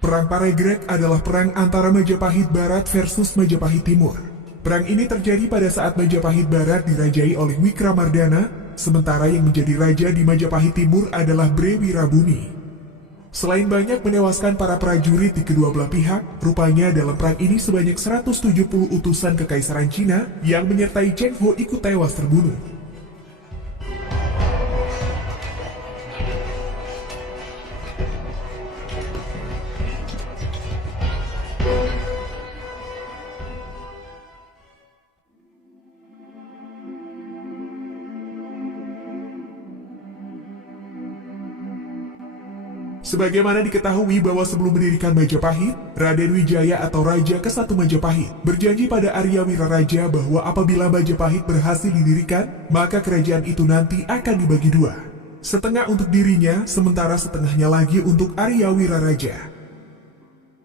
Perang Paregreg adalah perang antara Majapahit Barat versus Majapahit Timur. Perang ini terjadi pada saat Majapahit Barat dirajai oleh Wikramardana, sementara yang menjadi raja di Majapahit Timur adalah Bre Wirabumi. Selain banyak menewaskan para prajurit di kedua belah pihak, rupanya dalam perang ini sebanyak 170 utusan kekaisaran Cina yang menyertai Cheng Ho ikut tewas terbunuh. Sebagaimana diketahui bahwa sebelum mendirikan Majapahit, Raden Wijaya atau Raja ke-1 Majapahit berjanji pada Arya Wiraraja bahwa apabila Majapahit berhasil didirikan, maka kerajaan itu nanti akan dibagi dua. Setengah untuk dirinya, sementara setengahnya lagi untuk Arya Wiraraja.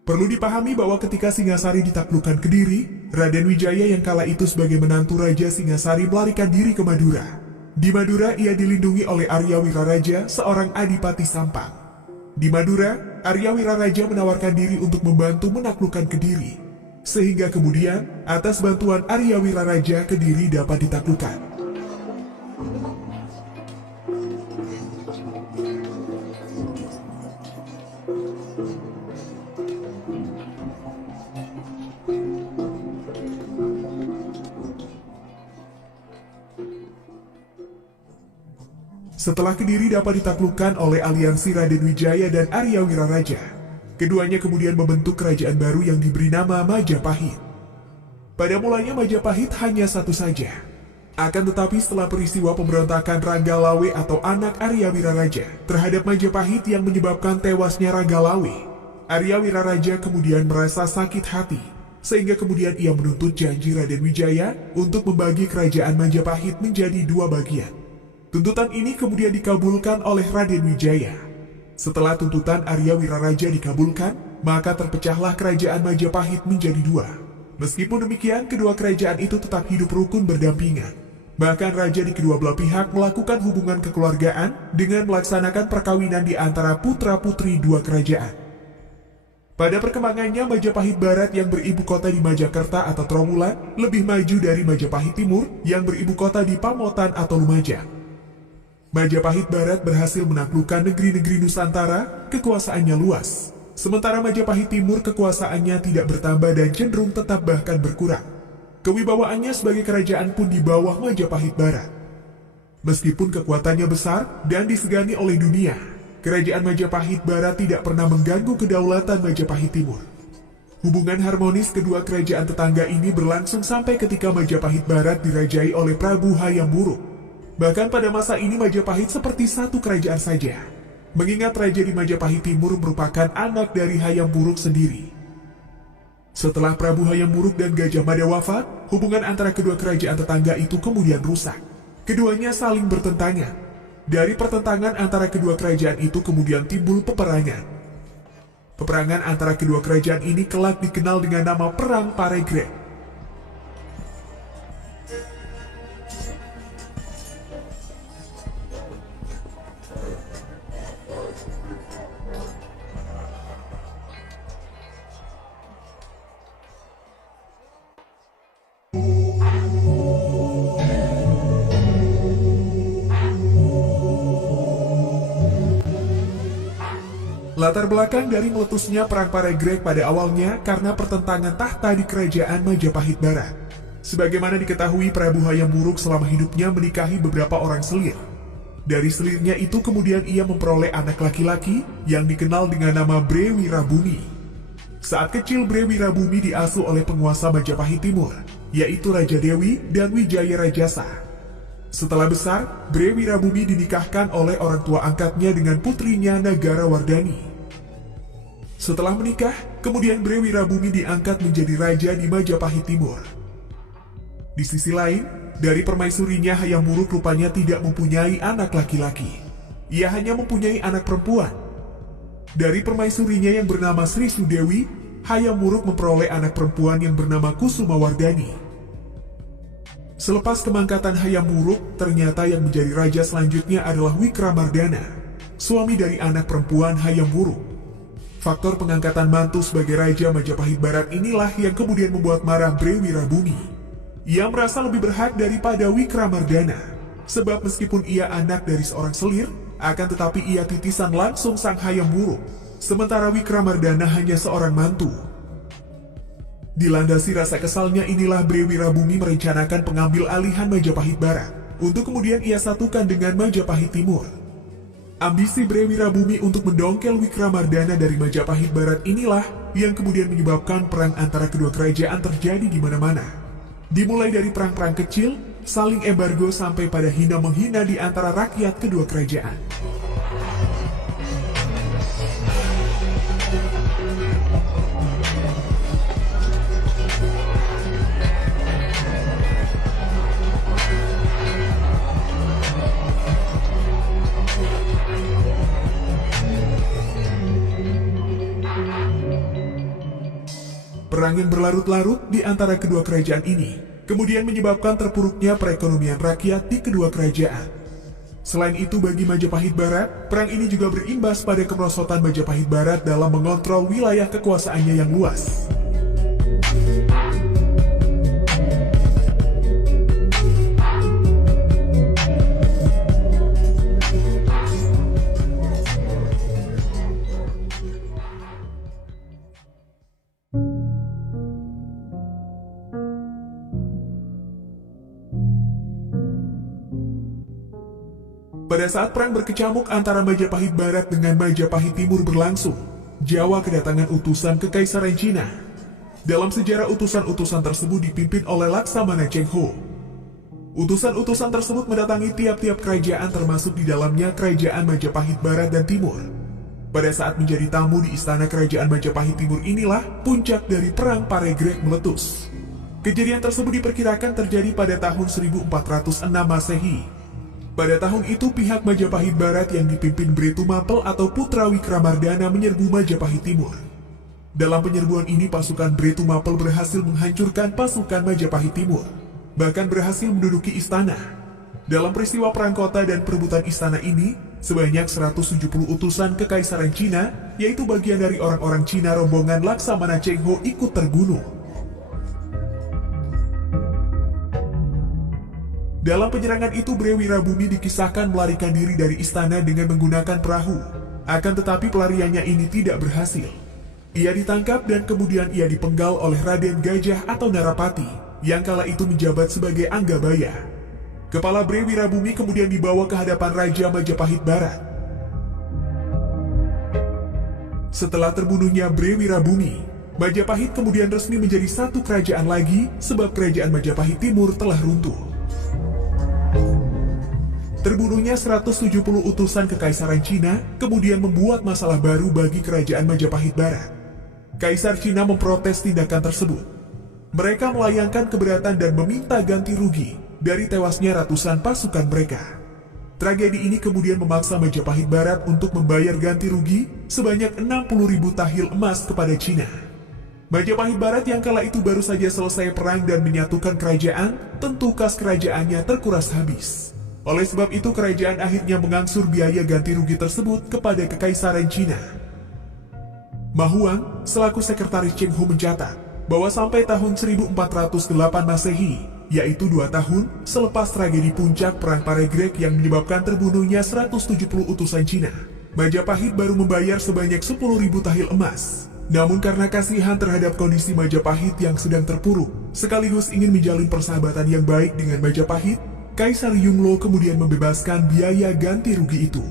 Perlu dipahami bahwa ketika Singasari ditaklukkan Kediri, Raden Wijaya yang kala itu sebagai menantu Raja Singasari melarikan diri ke Madura. Di Madura ia dilindungi oleh Arya Wiraraja, seorang adipati Sampang. Di Madura, Arya Wiraraja menawarkan diri untuk membantu menaklukkan Kediri. Sehingga kemudian, atas bantuan Arya Wiraraja, Kediri dapat ditaklukkan. Setelah Kediri dapat ditaklukkan oleh aliansi Raden Wijaya dan Arya Wiraraja, keduanya kemudian membentuk kerajaan baru yang diberi nama Majapahit. Pada mulanya Majapahit hanya satu saja. Akan tetapi setelah peristiwa pemberontakan Ranggalawe atau anak Arya Wiraraja terhadap Majapahit yang menyebabkan tewasnya Ranggalawe, Arya Wiraraja kemudian merasa sakit hati, sehingga kemudian ia menuntut janji Raden Wijaya untuk membagi kerajaan Majapahit menjadi dua bagian. Tuntutan ini kemudian dikabulkan oleh Raden Wijaya. Setelah tuntutan Arya Wiraraja dikabulkan, maka terpecahlah kerajaan Majapahit menjadi dua. Meskipun demikian, kedua kerajaan itu tetap hidup rukun berdampingan. Bahkan raja di kedua belah pihak melakukan hubungan kekeluargaan dengan melaksanakan perkawinan di antara putra-putri dua kerajaan. Pada perkembangannya, Majapahit Barat yang beribu kota di Majakerta atau Trowulan lebih maju dari Majapahit Timur yang beribu kota di Pamotan atau Lumajang. Majapahit Barat berhasil menaklukkan negeri-negeri Nusantara, kekuasaannya luas. Sementara Majapahit Timur kekuasaannya tidak bertambah dan cenderung tetap bahkan berkurang. Kewibawaannya sebagai kerajaan pun di bawah Majapahit Barat. Meskipun kekuatannya besar dan disegani oleh dunia, kerajaan Majapahit Barat tidak pernah mengganggu kedaulatan Majapahit Timur. Hubungan harmonis kedua kerajaan tetangga ini berlangsung sampai ketika Majapahit Barat dirajai oleh Prabu Hayam Wuruk. Bahkan pada masa ini Majapahit seperti satu kerajaan saja, mengingat raja di Majapahit Timur merupakan anak dari Hayam Wuruk sendiri. Setelah Prabu Hayam Wuruk dan Gajah Mada wafat, hubungan antara kedua kerajaan tetangga itu kemudian rusak. Keduanya saling bertentangan. Dari pertentangan antara kedua kerajaan itu kemudian timbul peperangan. Peperangan antara kedua kerajaan ini kelak dikenal dengan nama Perang Paregreg. Latar belakang dari meletusnya Perang Paregreg pada awalnya karena pertentangan tahta di kerajaan Majapahit Barat. Sebagaimana diketahui, Prabu Hayam Wuruk selama hidupnya menikahi beberapa orang selir. Dari selirnya itu kemudian ia memperoleh anak laki-laki yang dikenal dengan nama Bre Wirabumi. Saat kecil Bre Wirabumi diasuh oleh penguasa Majapahit Timur, yaitu Raja Dewi dan Wijaya Rajasa. Setelah besar, Bre Wirabumi dinikahkan oleh orang tua angkatnya dengan putrinya Nagarawardhani. Setelah menikah, kemudian Bre Wirabumi diangkat menjadi raja di Majapahit Timur. Di sisi lain, dari permaisurinya Hayam Wuruk rupanya tidak mempunyai anak laki-laki. Ia hanya mempunyai anak perempuan. Dari permaisurinya yang bernama Sri Sudewi, Hayam Wuruk memperoleh anak perempuan yang bernama Kusumawardhani. Selepas kemangkatan Hayam Wuruk, ternyata yang menjadi raja selanjutnya adalah Wikramardana, suami dari anak perempuan Hayam Wuruk. Faktor pengangkatan mantu sebagai Raja Majapahit Barat inilah yang kemudian membuat marah Bre Wirabumi. Ia merasa lebih berhak daripada Wikramardana, sebab meskipun ia anak dari seorang selir, akan tetapi ia titisan langsung Sang Hayam Wuruk, sementara Wikramardana hanya seorang mantu. Dilandasi rasa kesalnya inilah Bre Wirabumi merencanakan pengambil alihan Majapahit Barat, untuk kemudian ia satukan dengan Majapahit Timur. Ambisi Bre Wirabumi untuk mendongkel Wikramardana dari Majapahit Barat inilah yang kemudian menyebabkan perang antara kedua kerajaan terjadi di mana-mana. Dimulai dari perang-perang kecil, saling embargo sampai pada hina-menghina di antara rakyat kedua kerajaan. Perang yang berlarut-larut di antara kedua kerajaan ini kemudian menyebabkan terpuruknya perekonomian rakyat di kedua kerajaan. Selain itu bagi Majapahit Barat, perang ini juga berimbas pada kemerosotan Majapahit Barat dalam mengontrol wilayah kekuasaannya yang luas. Pada saat perang berkecamuk antara Majapahit Barat dengan Majapahit Timur berlangsung, Jawa kedatangan utusan Kekaisaran Cina. Dalam sejarah utusan-utusan tersebut dipimpin oleh Laksamana Cheng Ho. Utusan-utusan tersebut mendatangi tiap-tiap kerajaan termasuk di dalamnya Kerajaan Majapahit Barat dan Timur. Pada saat menjadi tamu di istana Kerajaan Majapahit Timur inilah puncak dari Perang Paregreg meletus. Kejadian tersebut diperkirakan terjadi pada tahun 1406 Masehi. Pada tahun itu pihak Majapahit Barat yang dipimpin Bre Tumapel atau putra Wikramardana menyerbu Majapahit Timur. Dalam penyerbuan ini pasukan Bre Tumapel berhasil menghancurkan pasukan Majapahit Timur, bahkan berhasil menduduki istana. Dalam peristiwa perang kota dan perebutan istana ini, sebanyak 170 utusan Kekaisaran Cina, yaitu bagian dari orang-orang Cina rombongan Laksamana Cheng Ho ikut terbunuh. Dalam penyerangan itu Bre Wirabumi dikisahkan melarikan diri dari istana dengan menggunakan perahu. Akan tetapi pelariannya ini tidak berhasil. Ia ditangkap dan kemudian ia dipenggal oleh Raden Gajah atau Narapati, yang kala itu menjabat sebagai Anggabaya. Kepala Bre Wirabumi kemudian dibawa ke hadapan Raja Majapahit Barat. Setelah terbunuhnya Bre Wirabumi, Majapahit kemudian resmi menjadi satu kerajaan lagi sebab Kerajaan Majapahit Timur telah runtuh. Terbunuhnya 170 utusan Kekaisaran Cina kemudian membuat masalah baru bagi Kerajaan Majapahit Barat. Kaisar Cina memprotes tindakan tersebut. Mereka melayangkan keberatan dan meminta ganti rugi dari tewasnya ratusan pasukan mereka. Tragedi ini kemudian memaksa Majapahit Barat untuk membayar ganti rugi sebanyak 60.000 tahil emas kepada Cina. Majapahit Barat yang kala itu baru saja selesai perang dan menyatukan kerajaan, tentu kas kerajaannya terkuras habis. Oleh sebab itu kerajaan akhirnya mengangsur biaya ganti rugi tersebut kepada Kekaisaran Cina. Ma Huang, selaku sekretaris Cheng Ho mencatat bahwa sampai tahun 1408 Masehi, yaitu 2 tahun selepas tragedi puncak Perang Paregreg yang menyebabkan terbunuhnya 170 utusan Cina, Majapahit baru membayar sebanyak 10.000 tahil emas. Namun karena kasihan terhadap kondisi Majapahit yang sedang terpuruk, sekaligus ingin menjalin persahabatan yang baik dengan Majapahit, Kaisar Yongle kemudian membebaskan biaya ganti rugi itu.